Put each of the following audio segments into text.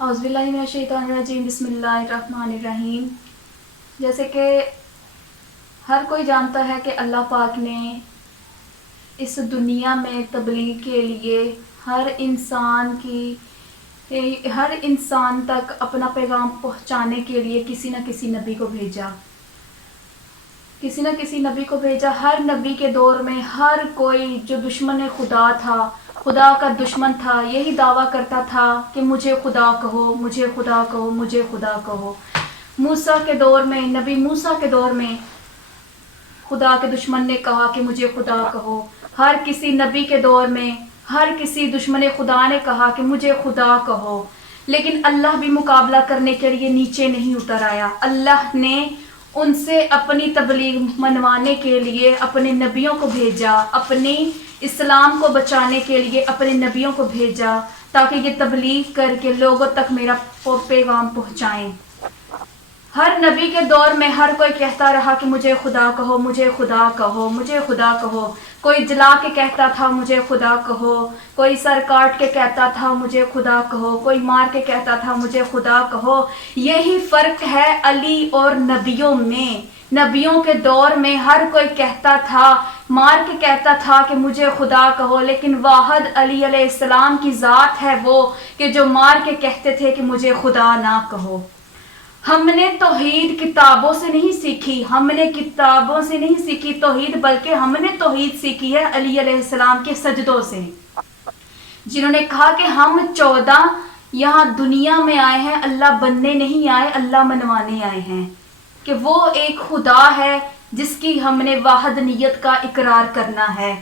اعوذ باللہ من الشیطان الرجیم، بسم اللہ الرحمن الرحیم۔ جیسے کہ ہر کوئی جانتا ہے کہ اللہ پاک نے اس دنیا میں تبلیغ کے لیے ہر انسان تک اپنا پیغام پہنچانے کے لیے کسی نہ کسی نبی کو بھیجا۔ ہر نبی کے دور میں ہر کوئی جو دشمن خدا تھا، خدا کا دشمن تھا، یہی دعویٰ کرتا تھا کہ مجھے خدا کہو، مجھے خدا کہو، مجھے خدا کہو۔ موسیٰ کے دور میں، نبی موسیٰ کے دور میں خدا کے دشمن نے کہا کہ مجھے خدا کہو۔ ہر کسی نبی کے دور میں ہر کسی دشمن خدا نے کہا کہ مجھے خدا کہو، لیکن اللہ بھی مقابلہ کرنے کے لیے نیچے نہیں اتر آیا۔ اللہ نے ان سے اپنی تبلیغ منوانے کے لیے اپنے نبیوں کو بھیجا، اپنی اسلام کو بچانے کے لیے اپنے نبیوں کو بھیجا، تاکہ یہ تبلیغ کر کے لوگوں تک میرا پیغام پہنچائیں۔ ہر نبی کے دور میں ہر کوئی کہتا رہا کہ مجھے خدا کہو، مجھے خدا کہو، مجھے خدا کہو۔ کوئی جلا کے کہتا تھا مجھے خدا کہو، کوئی سر کاٹ کے کہتا تھا مجھے خدا کہو، کوئی مار کے کہتا تھا مجھے خدا کہو۔ یہی فرق ہے علی اور نبیوں میں۔ نبیوں کے دور میں ہر کوئی کہتا تھا، مار کے کہتا تھا کہ مجھے خدا کہو، لیکن واحد علی علیہ السلام کی ذات ہے وہ کہ جو مار کے کہتے تھے کہ مجھے خدا نہ کہو۔ ہم نے توحید کتابوں سے نہیں سیکھی، توحید، بلکہ ہم نے توحید سیکھی ہے علی علیہ السلام کے سجدوں سے، جنہوں نے کہا کہ ہم 14 یہاں دنیا میں آئے ہیں، اللہ بننے نہیں آئے، اللہ منوانے آئے ہیں، کہ وہ ایک خدا ہے جس کی ہم نے واحدانیت کا اقرار کرنا ہے۔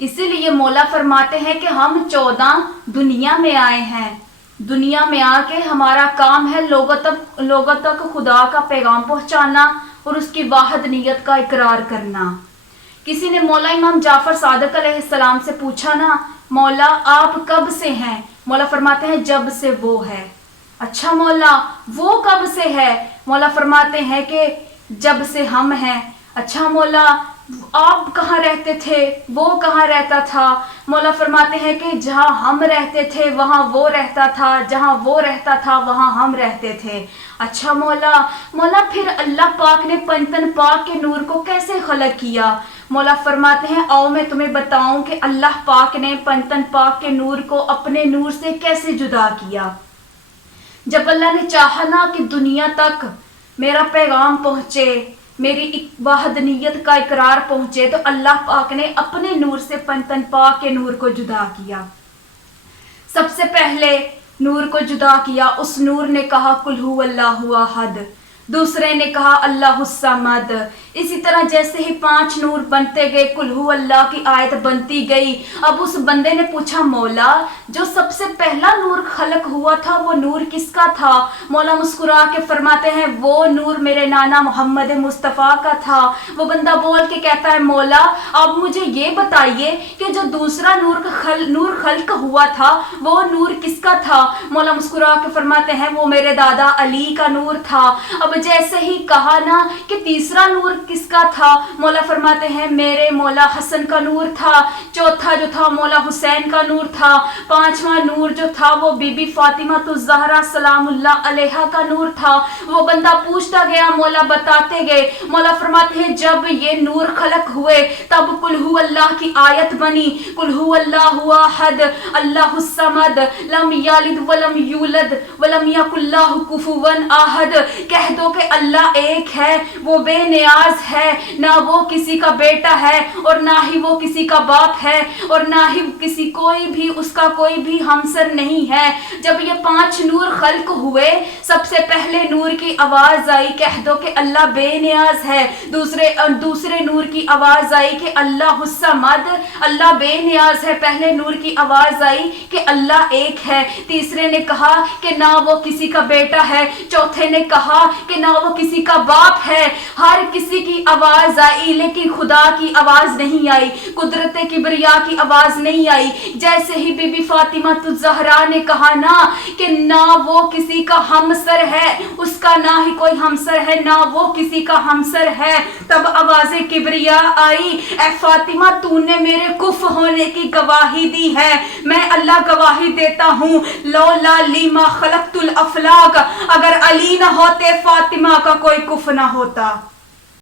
اسی لیے مولا فرماتے ہیں کہ ہم 14 دنیا میں آئے ہیں، دنیا میں آ کے ہمارا کام ہے لوگوں تک خدا کا پیغام پہنچانا اور اس کی واحدانیت کا اقرار کرنا۔ کسی نے مولا امام جعفر صادق علیہ السلام سے پوچھا نا، مولا آپ کب سے ہیں؟ مولا فرماتے ہیں جب سے وہ ہے۔ اچھا مولا وہ کب سے ہے؟ مولا فرماتے ہیں کہ جب سے ہم ہیں۔ اچھا مولا آپ کہاں رہتے تھے، وہ کہاں رہتا تھا؟ مولا فرماتے ہیں کہ جہاں ہم رہتے تھے وہاں وہ رہتا تھا، جہاں وہ رہتا تھا وہاں ہم رہتے تھے۔ اچھا مولا پھر اللہ پاک نے پنجتن پاک کے نور کو کیسے خلق کیا؟ مولا فرماتے ہیں آؤ میں تمہیں بتاؤں کہ اللہ پاک نے پنجتن پاک کے نور کو اپنے نور سے کیسے جدا کیا۔ جب اللہ نے چاہا نا کہ دنیا تک میرا پیغام پہنچے، میری واحدانیت کا اقرار پہنچے، تو اللہ پاک نے اپنے نور سے پنجتن پاک کے نور کو جدا کیا۔ سب سے پہلے نور کو جدا کیا، اس نور نے کہا قل ھو اللہ احد، دوسرے نے کہا اللہ الصمد۔ اسی طرح جیسے ہی 5 نور بنتے گئے، قل ھو اللہ کی آیت بنتی گئی۔ اب اس بندے نے پوچھا مولا جو سب سے پہلا نور خلق ہوا تھا وہ نور کس کا تھا؟ مولا مسکرا کے فرماتے ہیں وہ نور میرے نانا محمد مصطفیٰ کا تھا۔ وہ بندہ بول کے کہتا ہے مولا اب مجھے یہ بتائیے کہ جو دوسرا نور خلق ہوا تھا وہ نور کس کا تھا؟ مولا مسکرا کے فرماتے ہیں وہ میرے دادا علی کا نور تھا۔ اب جیسے ہی کہا نا کہ تیسرا نور کس کا تھا؟ مولا فرماتے ہیں میرے مولا حسن کا نور تھا۔ چوتھا جو تھا مولا حسین کا نور تھا۔ 5واں نور جو تھا وہ بی بی فاطمہ الزہرا سلام اللہ علیہا کا نور تھا۔ وہ بندہ پوچھتا گیا، مولا بتاتے گئے۔ مولا فرماتے ہیں جب یہ نور خلق ہوئے تب قل ھو اللہ کی آیت بنی، قل ھو اللہ احد اللہ الصمد لم یلد ولم یولد ولم یکن لہ کفوا احد۔ کہہ دو کہ اللہ ایک ہے، وہ بے نیاز ہے، نہ وہ کسی کا بیٹا ہے اور نہ ہی وہ کسی کا باپ ہے اور نہ ہی اس کا کوئی بھی ہمسر نہیں ہے۔ جب یہ 5 نور خلق ہوئے سب سے پہلے نور کی آواز آئی کہہ دو کہ اللہ بے نیاز ہے۔ دوسرے نور کی آواز آئی کہ اللہ الصمد اللہ بے نیاز ہے۔ پہلے نور کی آواز آئی کہ اللہ ایک ہے۔ تیسرے نے کہا کہ نہ وہ کسی کا بیٹا ہے۔ چوتھے نے کہا کہ کہ نہ وہ کسی کا باپ ہے. ہر کسی کی آواز آئی لیکن خدا کی آواز نہیں آئی, قدرت کبریا کی آواز نہیں آئی. جیسے ہی بی بی فاطمہ الزہرا نے کہا نا کہ نہ وہ کسی کا ہمسر ہے, اس کا نہ ہی کوئی ہمسر ہے, نہ وہ کسی کا ہمسر ہے, تب آواز کبریا آئی, اے فاطمہ تو نے میرے کف ہونے کی گواہی دی ہے, میں اللہ گواہی دیتا ہوں, لولا لی ما خلقت الافلاق, اگر علی نہ ہوتے فاطمہ کا کوئی کف نہ ہوتا.